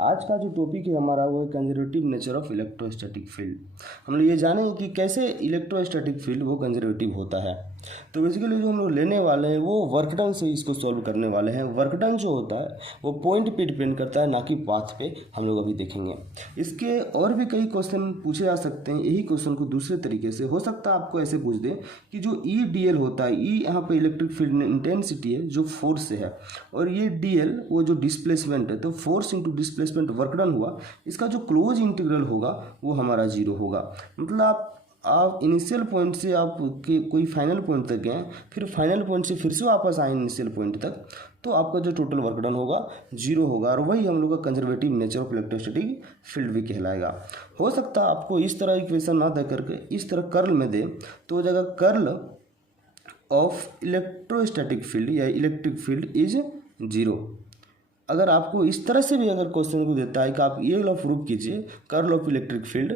आज का जो टॉपिक है हमारा वो है conservative nature of electrostatic field. हम लोग ये जानेंगे कि कैसे इलेक्ट्रोस्टैटिक फील्ड वो कंजर्वेटिव होता है। तो बेसिकली जो हम लोग लेने वाले हैं वो वर्क डन से इसको सॉल्व करने वाले हैं। वर्क डन जो होता है वो पॉइंट पे डिपेंड करता है, ना कि पाथ पे। हम लोग अभी देखेंगे इसके और भी कई क्वेश्चन पूछे जा सकते हैं। यही क्वेश्चन को दूसरे तरीके से हो सकता है आपको ऐसे पूछ दे कि जो ई डी एल होता है, ई यहाँ पे इलेक्ट्रिक फील्ड इंटेंसिटी है जो फोर्स से है, और ये डी एल वो जो डिस्प्लेसमेंट है, तो force into displacement work done हुआ, इसका जो क्लोज इंटीग्रल होगा वो हमारा जीरो होगा। मतलब आप इनिशियल पॉइंट से आप कोई फाइनल पॉइंट तक गए, फिर फाइनल पॉइंट से फिर से वापस आए इनिशियल पॉइंट तक, तो आपका जो टोटल वर्क डन होगा जीरो होगा, और वही हम लोग का conservative nature of electrostatic field भी कहलाएगा। हो सकता है आपको इस तरह इक्वेशन ना दे करके इस तरह कर्ल में दे, तो हो जाएगा कर्ल ऑफ इलेक्ट्रोस्टैटिक फील्ड या इलेक्ट्रिक फील्ड इज जीरो। अगर आपको इस तरह से भी अगर क्वेश्चन को देता है कि आप ये वाला प्रूफ कीजिए कर्ल ऑफ इलेक्ट्रिक फील्ड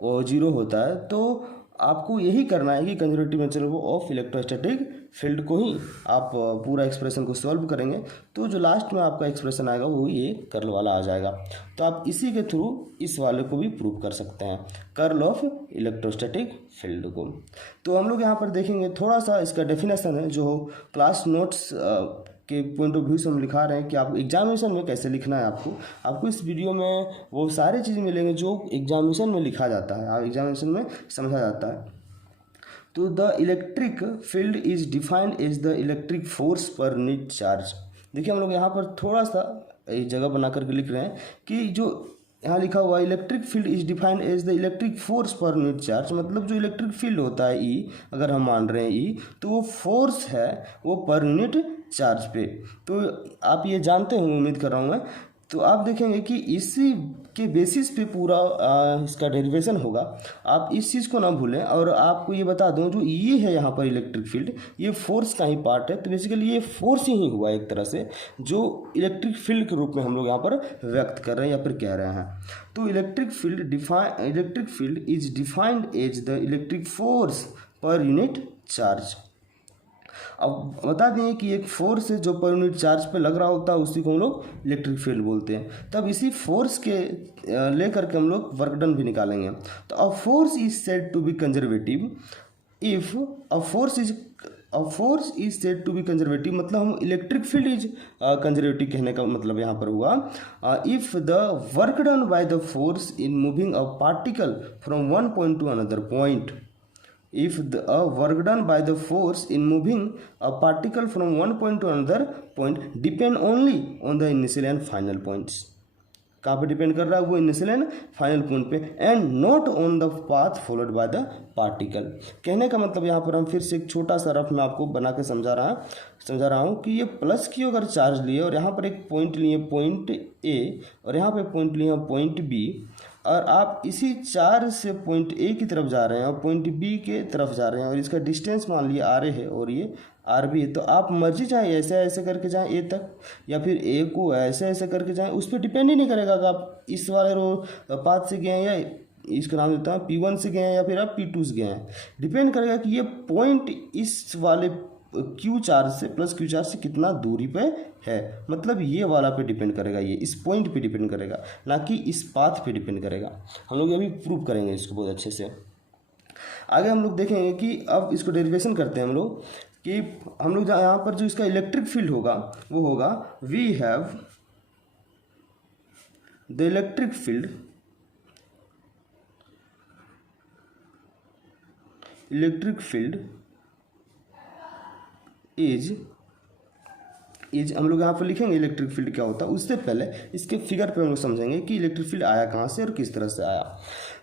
और जीरो होता है, तो आपको यही करना है कि conservative nature of electrostatic field को ही आप पूरा एक्सप्रेशन को सॉल्व करेंगे, तो जो लास्ट में आपका एक्सप्रेशन आएगा वो ये कर्ल वाला आ जाएगा। तो आप इसी के थ्रू इस वाले को भी प्रूव कर सकते हैं, कर्ल ऑफ इलेक्ट्रोस्टैटिक फील्ड को। तो हम लोग यहाँ पर देखेंगे थोड़ा सा इसका डेफिनेशन है जो क्लास नोट्स के पॉइंट ऑफ व्यू से हम लिखा रहे हैं कि आप एग्जामिनेशन में कैसे लिखना है। आपको इस वीडियो में वो सारे चीज़ मिलेंगे जो एग्जामिनेशन में लिखा जाता है, आप एग्जामिनेशन में समझा जाता है। तो the electric field is defined as the electric force per unit charge. देखिए हम लोग यहाँ पर थोड़ा सा एक जगह बना करके लिख रहे हैं कि जो यहाँ लिखा हुआ है electric field is defined as the electric force per unit charge, मतलब जो इलेक्ट्रिक फील्ड होता है ई, अगर हम मान रहे हैं ई, तो वो फोर्स है वो पर यूनिट चार्ज पे। तो आप ये जानते होंगे, उम्मीद कर रहा हूँ मैं। तो आप देखेंगे कि इसी के बेसिस पे पूरा इसका डेरिवेशन होगा। आप इस चीज़ को ना भूलें। और आपको ये बता दूं जो ये है यहाँ पर इलेक्ट्रिक फील्ड, ये फोर्स का ही पार्ट है। तो बेसिकली ये फोर्स ही हुआ एक तरह से, जो इलेक्ट्रिक फील्ड के रूप में हम लोग यहाँ पर व्यक्त कर रहे हैं या फिर कह रहे हैं। तो electric field is defined as the electric force per unit charge. अब बता दें कि एक फोर्स है जो पर यूनिट चार्ज पे लग रहा होता है, उसी को हम लोग इलेक्ट्रिक फील्ड बोलते हैं। तब इसी फोर्स के लेकर के हम लोग वर्क डन भी निकालेंगे। तो a force is said to be conservative if a force is said to be conservative, मतलब हम इलेक्ट्रिक फील्ड इज कंजर्वेटिव कहने का मतलब यहाँ पर हुआ if the work done by the force in moving a particle from one point two another point, if the work done by the force in moving a particle from one point to another point depend only on the initial and final points। कहाँ पे depend कर रहा है वो initial and final point पे, and not on the path followed by the particle. कहने का मतलब यहाँ पर हम फिर से एक छोटा सा रफ में आपको बना के समझा रहा हूँ कि ये प्लस की अगर चार्ज लिए और यहाँ पर एक पॉइंट लिए पॉइंट ए, और यहाँ पे पॉइंट लिए पॉइंट बी, और आप इसी चार्ज से पॉइंट ए की तरफ जा रहे हैं और पॉइंट बी के तरफ जा रहे हैं, और इसका डिस्टेंस मान लिया आर ए है और ये आर बी है, तो आप मर्जी चाहे ऐसे ऐसे करके जाएं ए तक, या फिर ए को ऐसे ऐसे करके जाएं, उस पर डिपेंड ही नहीं करेगा कि आप इस वाले पाथ से गए हैं या इसका नाम देता है P1 से गए हैं या फिर आप P2 से गए हैं। डिपेंड करेगा कि ये पॉइंट इस वाले क्यू चार्ज से प्लस क्यू चार्ज से कितना दूरी पे है, मतलब ये वाला पे डिपेंड करेगा, ये इस पॉइंट पे डिपेंड करेगा, ना कि इस पाथ पे डिपेंड करेगा। हम लोग अभी प्रूव करेंगे इसको बहुत अच्छे से। आगे हम लोग देखेंगे कि अब इसको डेरिवेशन करते हैं हम लोग कि हम लोग यहाँ पर जो इसका इलेक्ट्रिक फील्ड होगा वो होगा we have the electric field is हम लोग यहाँ पर लिखेंगे इलेक्ट्रिक फील्ड क्या होता है। उससे पहले इसके फिगर पे हम लोग समझेंगे कि इलेक्ट्रिक फील्ड आया कहाँ से और किस तरह से आया।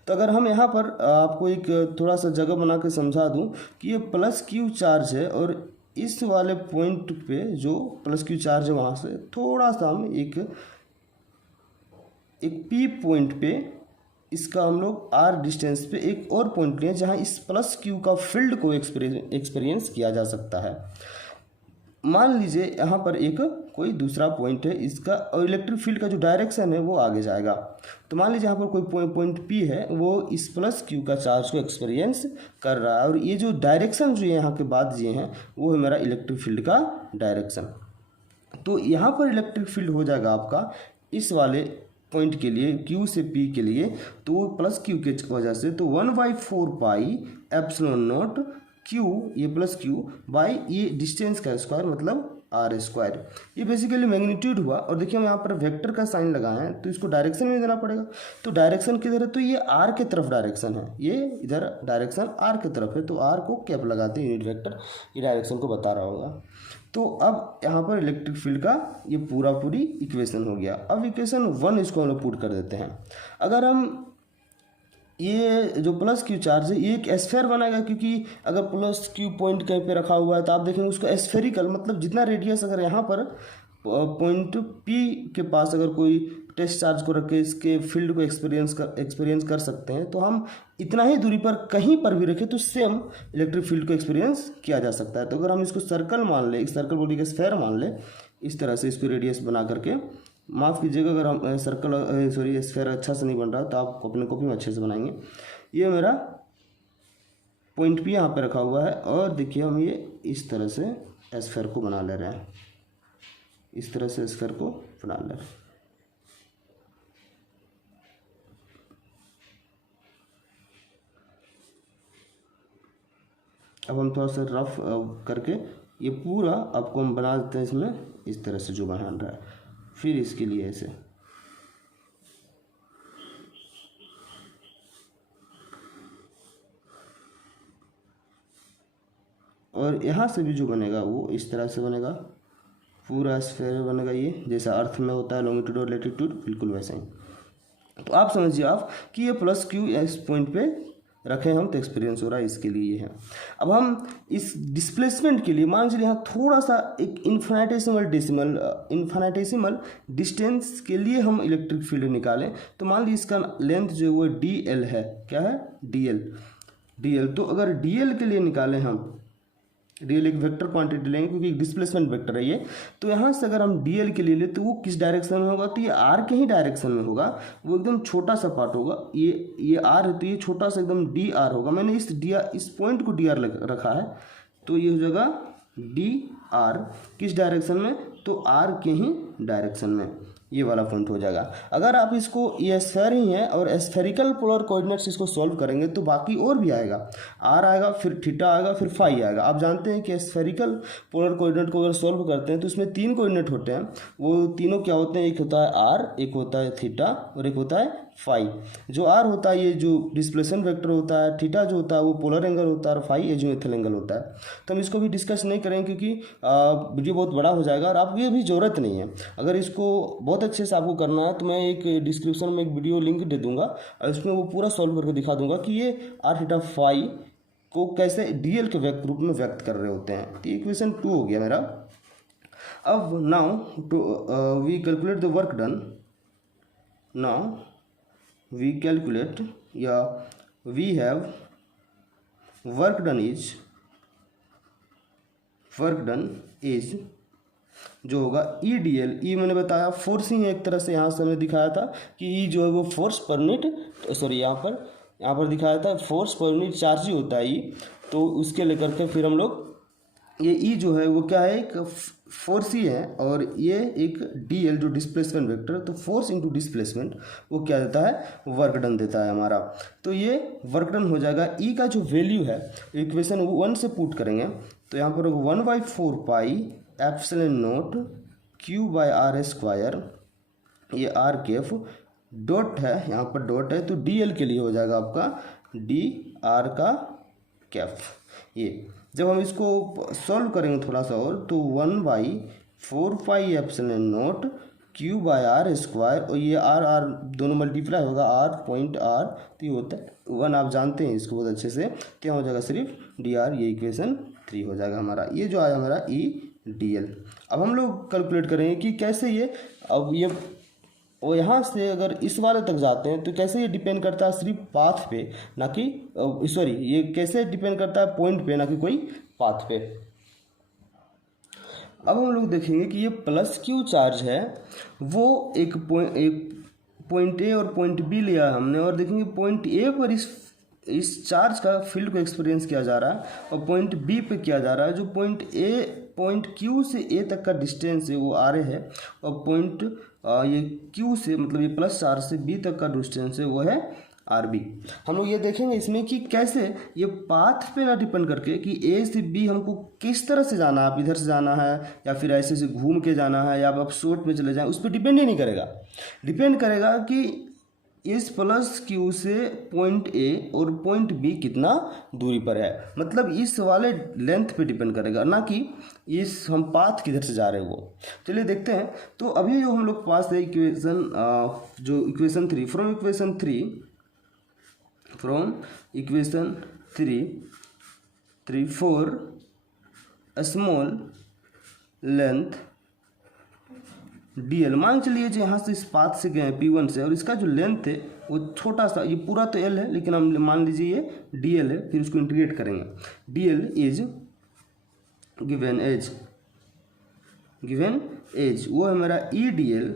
तो अगर हम यहाँ पर आपको एक थोड़ा सा जगह बना के समझा दूँ कि ये प्लस क्यू चार्ज है, और इस वाले पॉइंट पे जो प्लस क्यू चार्ज है वहाँ से थोड़ा सा हम एक पी पॉइंट पे इसका हम लोग आर डिस्टेंस पे एक और पॉइंट लिए जहाँ इस प्लस क्यू का फील्ड को एक्सपीरियंस किया जा सकता है। मान लीजिए यहाँ पर एक कोई दूसरा पॉइंट है इसका, और इलेक्ट्रिक फील्ड का जो डायरेक्शन है वो आगे जाएगा। तो मान लीजिए यहाँ पर कोई पॉइंट P है, वो इस प्लस क्यू का चार्ज को एक्सपीरियंस कर रहा है, और ये जो डायरेक्शन जो यहाँ के बाद दिए हैं वो है मेरा इलेक्ट्रिक फील्ड का डायरेक्शन। तो यहाँ पर इलेक्ट्रिक फील्ड हो जाएगा आपका इस वाले पॉइंट के लिए Q से P के लिए, तो वो प्लस Q के वजह से, तो 1/4 पाई एप्सिलॉन नॉट Q, ये प्लस Q बाई ये डिस्टेंस का स्क्वायर मतलब आर स्क्वायर। ये बेसिकली मैग्नीट्यूड हुआ। और देखिए हम यहाँ पर वेक्टर का साइन लगाए हैं तो इसको डायरेक्शन में देना पड़ेगा। तो डायरेक्शन किधर है, तो ये आर के तरफ डायरेक्शन है, ये इधर डायरेक्शन आर के तरफ है, तो आर को कैप लगाते हैं यूनिट वेक्टर, ये डायरेक्शन को बता रहा होगा। तो अब यहाँ पर इलेक्ट्रिक फील्ड का ये पूरी इक्वेशन हो गया। अब इक्वेशन 1 इसको हम लोग पुट कर देते हैं। अगर हम ये जो प्लस क्यू चार्ज है ये एक एस्फेयर बनाएगा, क्योंकि अगर प्लस क्यू पॉइंट कहीं पे रखा हुआ है तो आप देखेंगे उसको एस्फेरिकल, मतलब जितना रेडियस अगर यहाँ पर पॉइंट पी के पास अगर कोई टेस्ट चार्ज को रख के इसके फील्ड को एक्सपीरियंस कर सकते हैं, तो हम इतना ही दूरी पर कहीं पर भी रखें तो सेम इलेक्ट्रिक फील्ड को एक्सपीरियंस किया जा सकता है। तो अगर हम इसको सर्कल मान ले, एक सर्कल बॉडी का स्फेयर मान ले, इस तरह से इसको रेडियस बना करके, माफ़ कीजिएगा अगर हम स्फेयर अच्छा से नहीं बन रहा तो आप अपने कॉपी में अच्छे से बनाएंगे। ये मेरा पॉइंट पी यहाँ पे रखा हुआ है और देखिए हम ये इस तरह से स्फेयर को बना ले रहे हैं, इस तरह से स्फेयर को बना ले रहे हैं। अब हम थोड़ा सा रफ करके ये पूरा आपको हम बना देते हैं इसमें, इस तरह से जो बना रहा है। फिर इसके लिए ऐसे और यहाँ से भी जो बनेगा वो इस तरह से बनेगा, पूरा स्फेयर बनेगा ये, जैसा अर्थ में होता है लॉन्गिट्यूड और लैटिट्यूड, बिल्कुल वैसा ही। तो आप समझिए आप कि ये प्लस क्यू इस पॉइंट पे रखें हम तो एक्सपीरियंस हो रहा है, इसके लिए ये है। अब हम इस डिस्प्लेसमेंट के लिए मान लीजिए यहाँ थोड़ा सा एक इन्फिनिटेसिमल डिस्टेंस के लिए हम इलेक्ट्रिक फील्ड निकालें, तो मान लीजिए इसका लेंथ जो है वो DL है, क्या है DL। तो अगर DL के लिए निकालें हम, DL एक वेक्टर क्वांटिटी लेंगे क्योंकि डिस्प्लेसमेंट वेक्टर है ये, तो यहाँ से अगर हम DL के लिए ले तो वो किस डायरेक्शन में होगा, तो ये R के ही डायरेक्शन में होगा, वो एकदम छोटा सा पार्ट होगा, ये R है तो ये छोटा सा एकदम DR होगा। मैंने इस पॉइंट को DR रखा है, तो ये हो जाएगा DR किस डायरेक्शन में, तो R के ही डायरेक्शन में, ये वाला पॉइंट हो जाएगा। अगर आप इसको, ये स्फेयर ही है और स्फेरिकल पोलर कोऑर्डिनेट्स इसको सॉल्व करेंगे तो बाकी और भी आएगा, R आएगा, फिर थीटा आएगा, फिर फाई आएगा। आप जानते हैं कि स्फेरिकल पोलर कोऑर्डिनेट को अगर सॉल्व करते हैं तो इसमें 3 कोऑर्डिनेट होते हैं, वो तीनों क्या होते हैं, एक होता है R, एक होता है थीटा और एक होता है फाई। जो R होता है ये जो डिस्प्लेसमेंट वेक्टर होता है, थीटा जो होता है वो पोलर एंगल होता है और फाई एजिमुथल एंगल होता है। तो हम इसको भी डिस्कस नहीं करेंगे क्योंकि वीडियो बहुत बड़ा हो जाएगा और आपको ये भी ज़रूरत नहीं है। अगर इसको बहुत अच्छे से आपको करना है तो मैं एक डिस्क्रिप्शन में एक वीडियो लिंक दे दूंगा और इसमें वो पूरा सॉल्व करके दिखा दूंगा कि ये R थीटा फाई को कैसे DL के रूप में व्यक्त कर रहे होते हैं। तो इक्वेशन 2 हो गया मेरा। अब now we calculate the work done. Now we calculate या we have work done is जो होगा EDL। E मैंने बताया फोर्स ही है एक तरह से, यहाँ से मैंने दिखाया था कि E जो है वो फोर्स पर यूनिट, सॉरी यहाँ पर दिखाया था फोर्स पर यूनिट चार्ज ही होता है E। तो उसके लेकर के फिर हम लोग ये E जो है वो क्या है, एक फोर्स ही है और ये एक DL जो डिस्प्लेसमेंट वेक्टर, तो फोर्स इनटू डिस्प्लेसमेंट वो क्या देता है, वर्क डन देता है हमारा। तो ये वर्क डन हो जाएगा। E का जो वैल्यू है इक्वेशन 1 से पुट करेंगे तो यहाँ पर 1/4 pi epsilon naught Q by R square, ये R कैफ डॉट है, यहाँ पर डॉट है तो DL के लिए हो जाएगा आपका DR का कैफ। ये जब हम इसको सॉल्व करेंगे थोड़ा सा और, तो 1/4 pi epsilon naught Q by R square, और ये R दोनों मल्टीप्लाई होगा, R, तो ये होता है 1। आप जानते हैं इसको बहुत अच्छे से, क्या हो जाएगा सिर्फ DR, ये इक्वेशन 3 हो जाएगा हमारा। ये जो आया हमारा EDL। अब हम लोग कैलकुलेट करेंगे कि कैसे ये, अब ये और यहाँ से अगर इस वाले तक जाते हैं तो कैसे ये डिपेंड करता है सिर्फ पाथ पे, ना कि सॉरी ये कैसे डिपेंड करता है पॉइंट पे, ना कि कोई पाथ पे। अब हम लोग देखेंगे कि ये प्लस क्यू चार्ज है वो एक पॉइंट A और पॉइंट B लिया हमने, और देखेंगे पॉइंट A पर इस चार्ज का फील्ड को एक्सपीरियंस किया जा रहा है और पॉइंट B पे किया जा रहा है। जो पॉइंट Q से A तक का डिस्टेंस है वो RA है और पॉइंट ये Q से मतलब ये प्लस R से B तक का डिस्टेंस है वो है RB। हम लोग ये देखेंगे इसमें कि कैसे ये पाथ पे ना डिपेंड करके कि A से B हमको किस तरह से जाना है, आप इधर से जाना है या फिर ऐसे से घूम के जाना है या आप शॉर्ट में चले जाएं, उस पर डिपेंड ही नहीं करेगा। डिपेंड करेगा कि इस प्लस Q से पॉइंट A और पॉइंट B कितना दूरी पर है, मतलब इस वाले लेंथ पे डिपेंड करेगा, ना कि इस हम पाथ किधर से जा रहे हैं वो। चलिए देखते हैं। तो अभी जो हम लोग पास है इक्वेशन, जो equation 3 from equation 3 for small length dl, मान चलिए जो यहाँ से इस पाथ से गए P1 से और इसका जो लेंथ है वो छोटा सा, ये पूरा तो l है लेकिन हम मान लीजिए ये dl है, फिर उसको इंटीग्रेट करेंगे। dl इज गिवन एज वो है मेरा dl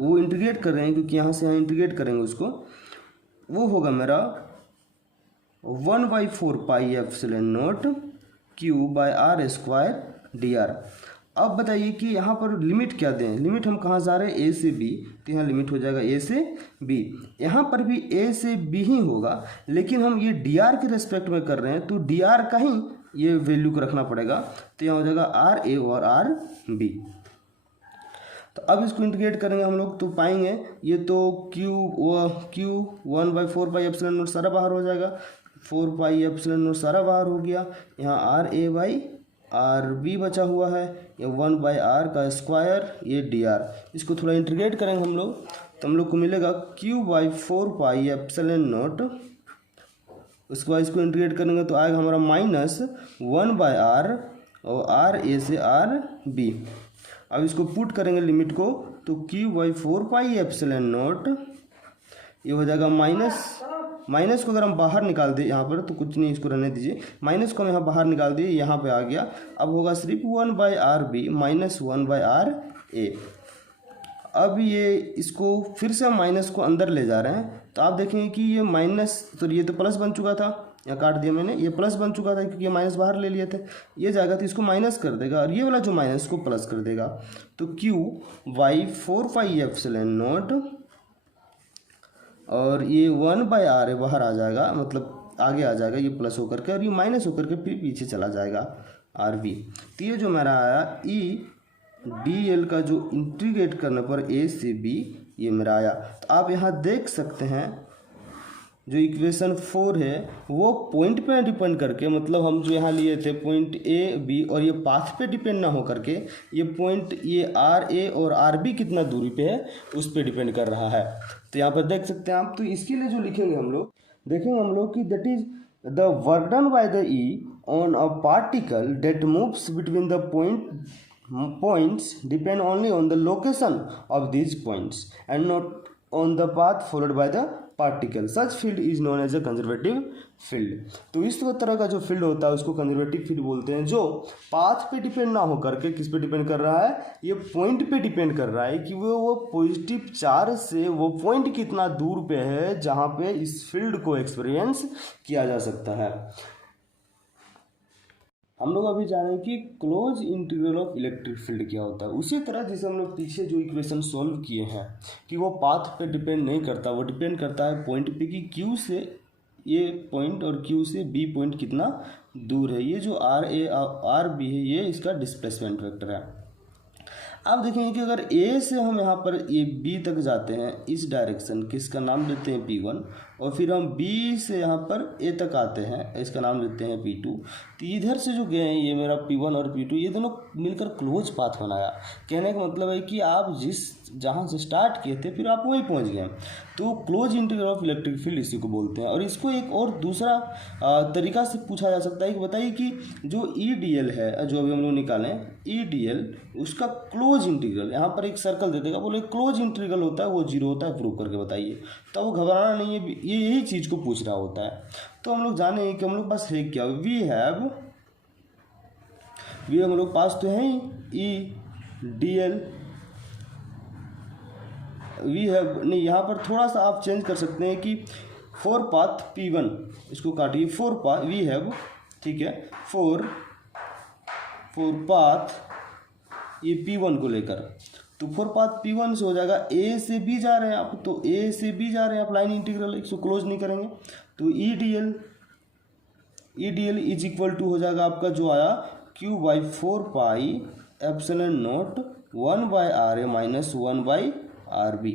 वो इंटीग्रेट कर रहे हैं क्योंकि यहाँ से यहाँ इंटीग्रेट करेंगे उसको, वो होगा मेरा 1/4 pi epsilon not Q/r² dr। अब बताइए कि यहाँ पर लिमिट क्या दें, लिमिट हम कहाँ जा रहे हैं A से B, तो यहाँ लिमिट हो जाएगा A से B। यहाँ पर भी A से B ही होगा, लेकिन हम ये dr के रेस्पेक्ट में कर रहे हैं तो dr का ही ये वैल्यू को रखना पड़ेगा, तो यहाँ हो जाएगा RA और RB। तो अब इसको इंटीग्रेट करेंगे हम लोग तो पाएंगे ये तो Q 1/4 पाई एप्सिलॉन नॉट सारा बाहर हो जाएगा, 4 पाई एप्सिलॉन नॉट सारा बाहर हो गया, यहाँ RA/RB बचा हुआ है, ये 1/r का स्क्वायर, ये dr। इसको थोड़ा इंटीग्रेट करेंगे हम लोग तो हम लोग को मिलेगा Q/4 पाई एप्सिलॉन नॉट, उसके बाद इसको इंटीग्रेट करेंगे तो आएगा हमारा -1/r और RA से RB। अब इसको पुट करेंगे लिमिट को तो Q/4 पाई एप्सिलॉन नॉट ये हो जाएगा माइनस को अगर हम बाहर निकाल दें यहाँ पर तो कुछ नहीं, इसको रहने दीजिए, माइनस को हम यहाँ बाहर निकाल दिए, यहाँ पे आ गया। अब होगा सिर्फ 1/RB माइनस 1/RA। अब ये इसको फिर से हम माइनस को अंदर ले जा रहे हैं तो आप देखेंगे कि ये माइनस, तो ये तो प्लस बन चुका था, यहाँ काट दिया मैंने, ये प्लस बन चुका था क्योंकि ये माइनस बाहर ले लिए थे, ये जाएगा तो इसको माइनस कर देगा और ये वाला जो माइनस को प्लस कर देगा, तो Q/4 पाई एप्सिलॉन नॉट और ये 1/r बाहर आ जाएगा, मतलब आगे आ जाएगा ये प्लस होकर के और ये माइनस होकर के फिर पीछे चला जाएगा RB। तो ये जो मेरा आया dl का जो इंटीग्रेट करने पर A से B ये मेरा आया। तो आप यहाँ देख सकते हैं जो इक्वेशन 4 है वो पॉइंट पे डिपेंड करके, मतलब हम जो यहाँ लिए थे पॉइंट A B और ये पाथ पे डिपेंड ना हो करके ये पॉइंट ये RA और RB कितना दूरी पे है उस पे डिपेंड कर रहा है। तो यहाँ पर देख सकते हैं आप। तो इसके लिए जो लिखेंगे हम लोग, देखेंगे हम लोग कि that is the work done by the E on a particle that moves between the points depend only on the location of these points and not on the path followed by the particle. Such field is known as a conservative field. तो इस तरह का जो field होता है उसको conservative field बोलते हैं, जो पाथ पे डिपेंड ना हो करके किस पे डिपेंड कर रहा है, ये पॉइंट पे डिपेंड कर रहा है कि वो पॉजिटिव चार्ज से वो पॉइंट कितना दूर पे है जहाँ पे इस फील्ड को एक्सपीरियंस किया जा सकता है। हम लोग अभी जानें कि close integral of electric field क्या होता है। उसी तरह जैसे हम लोग पीछे जो इक्वेशन सॉल्व किए हैं कि वो पाथ पे डिपेंड नहीं करता, वो डिपेंड करता है पॉइंट पे कि Q से ये पॉइंट और Q से B पॉइंट कितना दूर है। ये जो RB है ये इसका डिस्प्लेसमेंट वेक्टर है। आप देखेंगे कि अगर A से हम यहाँ पर ये B तक जाते हैं इस डायरेक्शन, किसका नाम देते हैं P1, और फिर हम B से यहाँ पर A तक आते हैं, इसका नाम देते हैं P2। तो इधर से जो गए हैं ये मेरा P1 और P2 ये दोनों मिलकर क्लोज पाथ बनाया। कहने का मतलब है कि आप जहाँ से स्टार्ट किए थे फिर आप वहीं पहुँच गए, तो close integral of electric field इसी को बोलते हैं। और इसको एक और दूसरा तरीका से पूछा जा सकता है कि बताइए कि जो EDL है जो अभी हम लोग निकालें EDL उसका क्लोज इंटीग्रल, यहाँ पर एक सर्कल दे देगा, बोले क्लोज इंटीग्रल होता है वो 0 होता है, प्रूव करके बताइए। तो वो घबराना नहीं है, ये यही चीज़ को पूछ रहा होता है। तो हम लोग जाने कि हम लोग पास है क्या, वी हम लोग पास तो है ही EDL, वी हैव नहीं, यहाँ पर थोड़ा सा आप चेंज कर सकते हैं कि 4 पाथ P1 इसको काटिए, 4 पाथ वी हैव, ठीक है, 4 पाथ ये P1 को लेकर, तो फोर पाथ P1 से हो जाएगा A से B जा रहे हैं आप, तो A से B जा रहे हैं आप, लाइन इंटीग्रल इसको क्लोज नहीं करेंगे, तो EDL इज इक्वल टू हो जाएगा आपका जो आया Q/4πε0 1/RA माइनस 1/RB।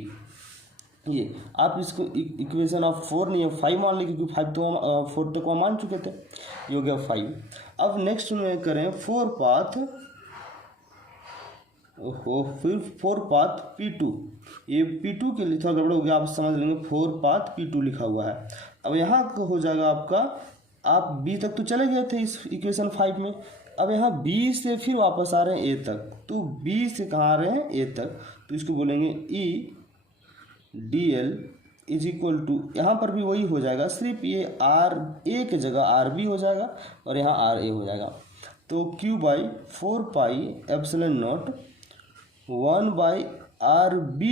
ये आप इसको इक्वेशन ऑफ 4 नहीं है 5 मान लीजिए, क्योंकि 5 तो 4 तक हम मान चुके थे, ये हो गया 5। अब नेक्स्ट में करें फोर पाथ P2, ये P2 के लिए थोड़ा गड़बड़ हो गया, आप समझ लेंगे, फोर पाथ P2 लिखा हुआ है। अब यहाँ हो जाएगा आपका, आप B तक तो चले गए थे इस इक्वेशन 5 में, अब यहाँ B से फिर वापस आ रहे हैं A तक, तो B से कहाँ आ रहे हैं A तक, तो इसको बोलेंगे EDL इज इक्वल टू, यहाँ पर भी वही हो जाएगा, सिर्फ ये RA की जगह RB हो जाएगा और यहाँ RA हो जाएगा, तो Q/4πε0 1/RB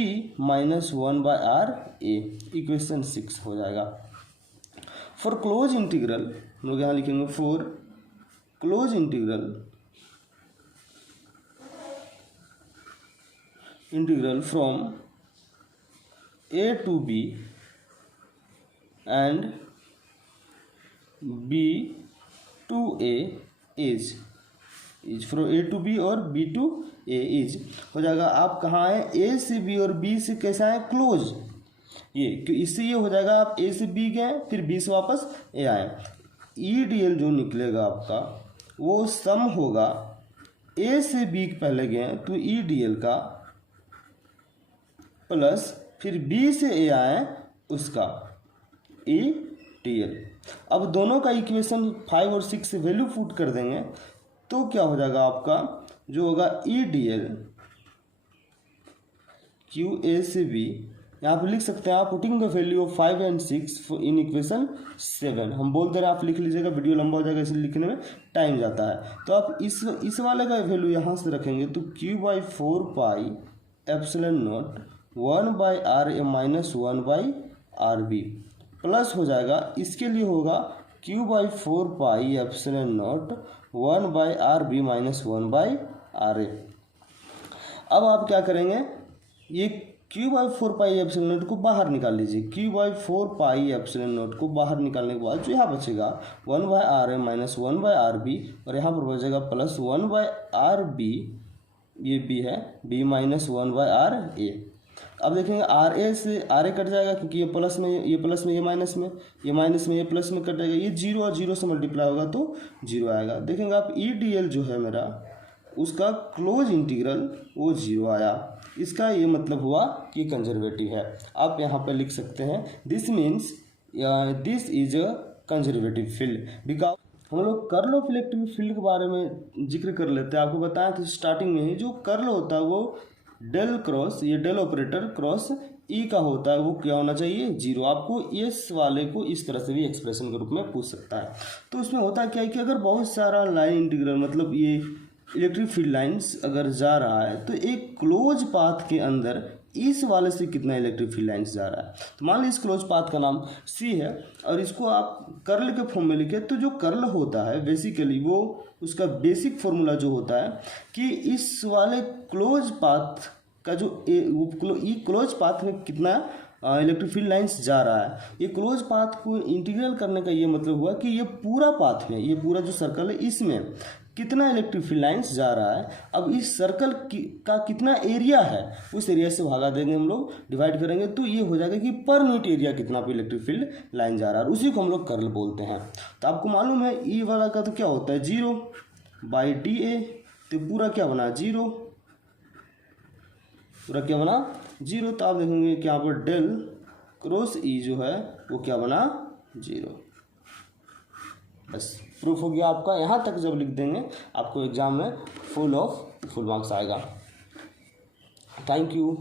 minus 1/RA equation 6 हो जाएगा। फॉर क्लोज इंटीग्रल हम लोग यहाँ लिखेंगे, for close integral from A to B and B to A is from A to B और B to A is हो जाएगा, आप कहाँ हैं A से B और B से कैसा है क्लोज, ये क्यों इससे ये हो जाएगा, आप A से B गए फिर B से वापस A आए, EDL जो निकलेगा आपका वो सम होगा, A से B पहले गए तो EDL का प्लस फिर B से A आए उसका EDL। अब दोनों का इक्वेशन 5 और 6 से वैल्यू पुट कर देंगे तो क्या हो जाएगा आपका जो होगा EDL QA से B, यहाँ पे लिख सकते हैं आप putting the value of 5 and 6 in equation 7, हम बोल दे रहे हैं आप लिख लीजिएगा, वीडियो लंबा हो जाएगा इसलिए लिखने में टाइम जाता है, तो आप इस वाले का वैल्यू यहाँ से रखेंगे तो Q/4πε0 1/RA minus 1/RB plus हो जाएगा, इसके लिए होगा Q/4πε0 1/RB माइनस 1/RA। अब आप क्या करेंगे, ये Q/4πε0 को बाहर निकाल लीजिए, Q/4πε0 को बाहर निकालने के बाद जो यहाँ बचेगा 1/RA माइनस 1/RB और यहाँ पर बचेगा प्लस 1/RB, ये B है, B माइनस 1/RA। अब देखेंगे RA से RA कट जाएगा क्योंकि ये प्लस में ये माइनस में, ये माइनस में ये प्लस में कट जाएगा, ये 0 और 0 से मल्टीप्लाई होगा तो 0 आएगा। देखेंगे आप EDL जो है मेरा उसका क्लोज इंटीग्रल वो 0 आया, इसका ये मतलब हुआ कि कंजर्वेटिव है। आप यहाँ पे लिख सकते हैं this means this is a conservative field, because हम लोग कर्ल ऑफ इलेक्ट्रिक फील्ड के बारे में जिक्र कर लेते हैं। आपको बताया था स्टार्टिंग में ही, जो कर्ल होता है वो डेल क्रॉस, ये डेल ऑपरेटर क्रॉस ई का होता है, वो क्या होना चाहिए 0। आपको इस वाले को इस तरह से भी एक्सप्रेशन के रूप में पूछ सकता है। तो उसमें होता क्या है कि अगर बहुत सारा लाइन इंटीग्रल मतलब ये इलेक्ट्रिक फील्ड लाइंस अगर जा रहा है तो एक क्लोज पाथ के अंदर इस वाले से कितना इलेक्ट्रिक फील्ड लाइंस जा रहा है। तो मान लीजिए इस क्लोज पाथ का नाम C है और इसको आप कर्ल के फॉर्म में लिखे, तो जो कर्ल होता है बेसिकली वो उसका बेसिक फॉर्मूला जो होता है कि इस वाले क्लोज पाथ का जो क्लोज पाथ में कितना इलेक्ट्रिक फील्ड लाइंस जा रहा है। ये क्लोज पाथ को इंटीग्रल करने का ये मतलब हुआ कि ये पूरा पाथ में, ये पूरा जो सर्कल है इसमें कितना इलेक्ट्रिक फील्ड लाइंस जा रहा है। अब इस सर्कल का कितना एरिया है उस एरिया से भागा देंगे हम लोग, डिवाइड करेंगे तो ये हो जाएगा कि पर यूनिट एरिया कितना पे इलेक्ट्रिक फील्ड लाइन जा रहा है, उसी को हम लोग कर्ल बोलते हैं। तो आपको मालूम है ई वाला का तो क्या होता है 0/dA, तो पूरा क्या बना 0, पूरा क्या बना 0। तो आप देखेंगे कि यहाँ पर डेल क्रॉस ई जो है वो क्या बना 0। बस प्रूफ हो गया आपका। यहाँ तक जब लिख देंगे आपको एग्जाम में फुल मार्क्स आएगा। Thank you.